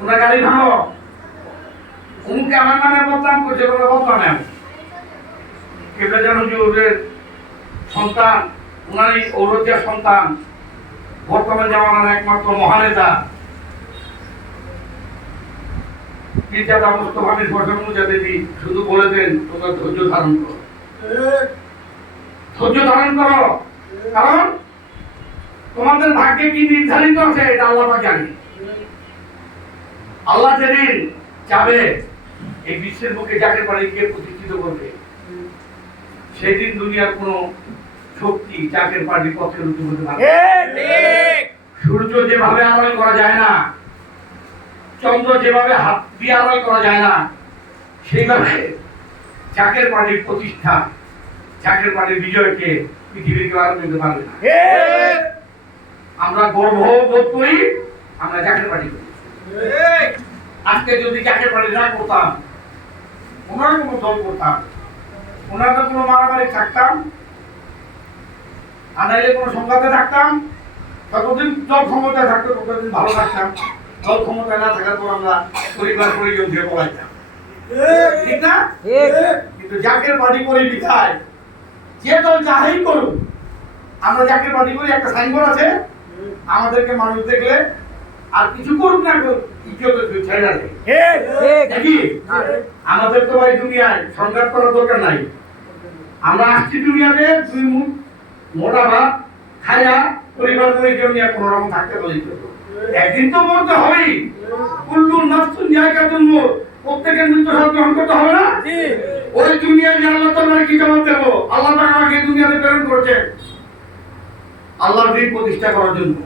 ওনার গাড়ি ভাঙো অমুকে আমার নামে বদনাম করছে তোমরা বদনাম কেবলা যেন হুজুরের সন্তান, ওনার এই সন্তান, বর্তমান জামানার একমাত্র মহানেতা মির্জাদা মুস্তফা মির ফসল মুজাদেদি শুধু বলেছেন তোমরা ধৈর্য ধারণ করো। ধৈর্য ধারণ করো। কারণ তোমাদের ভাগ্যে কি নির্ধারিত আছে, এটা আল্লাহ জানে। আল্লাহ যেদিন যাবে এই বিশ্বের বুকে যাকে পারে গিয়ে প্রতিষ্ঠিত করবে সেদিন দুনিয়ার কোন শক্তি চাকের পার্টি পক্ষে রুজু হতে পারবে না। সূর্য যেভাবে আড়াল করা যায় না চন্দ্র যেভাবে হাত দিয়ে আড়াল করা যায় না সেইভাবে চাকের পার্টির প্রতিষ্ঠা চাকের পার্টির বিজয়কে পৃথিবীর কেউ আড়াল করতে পারবে না। আমরা গর্ব বোধ করি আমরা চাকের পার্টি করি। আজকে যদি চাকের পার্টি না করতাম ওনার কোনো দল করতাম। ওনার তো কোনো মারামারি থাকতাম আনাইলে কোনো সংঘাতে থাকতাম। ততদিন দল ক্ষমতায় থাকতো ততদিন ভালো থাকতাম। দল ক্ষমতায় না থাকার পর আমরা পরিবার পরিজন দিয়ে পড়াইতাম ঠিক না? কিন্তু জাকের পার্টি করে বিধায় যে দল যাহাই করুক আমরা জাকের পার্টি করি একটা সাইনবোর্ড আছে আমাদেরকে মানুষ দেখলে আর কিছু করুক না করুক ছেড়ে নাকি আমাদের তো ভাই দুনিয়ায় সংঘাত করার দরকার নাই। আমরা আসছি দুনিয়াতে দুই মুখ মোটা ভাত খায়া পরিবার পরিজন নিয়ে কোনো রকম থাকতে পারি একদিন তো মরতে হবেই। কুল্লু নফসু জায়গাতুল মউত প্রত্যেকের মৃত্যু গ্রহণ করতে হবে না? ওই দুনিয়ায় আল্লাহ তোমার কি জবাব দেবো? আল্লাহ আমাকে দুনিয়াতে প্রেরণ করেছেন। আল্লাহর দিন প্রতিষ্ঠা করার জন্য।